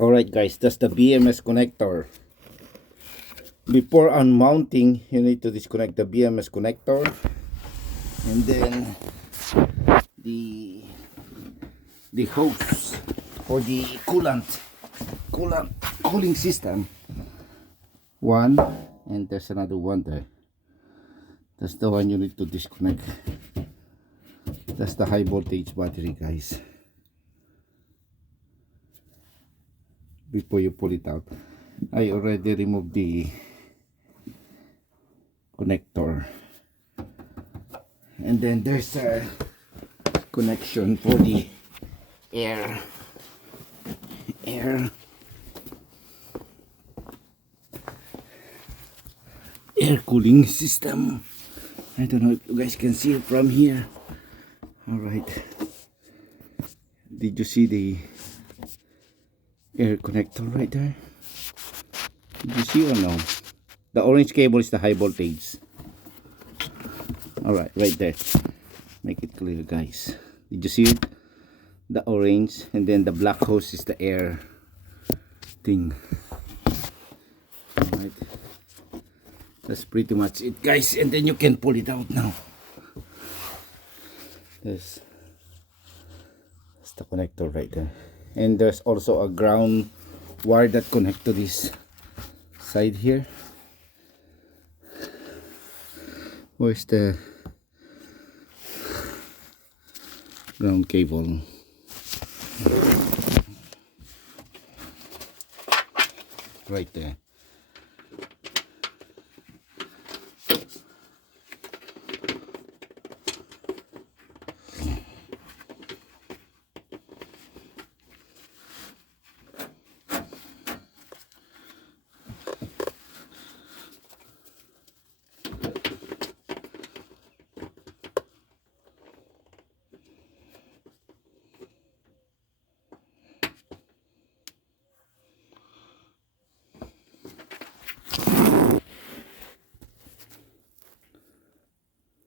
Alright guys, that's the BMS connector. Before unmounting, you need to disconnect the BMS connector, and then the hose for the cooling system. One, and there's another one there. That's the one you need to disconnect. That's the high voltage battery, guys. Before you pull it out, I already removed the connector, and then there's a connection for the air cooling system. I don't know if you guys can see it from here. All right, did you see the air connector right there? Did you see or no? The orange cable is the high voltage. All right, right there. Make it clear, guys. Did you see it? The orange, and then the black hose is the air thing. All right, that's pretty much it, guys. And then you can pull it out now. That's the connector right there. And there's also a ground wire that connect to this side here. Where's the ground cable? Right there.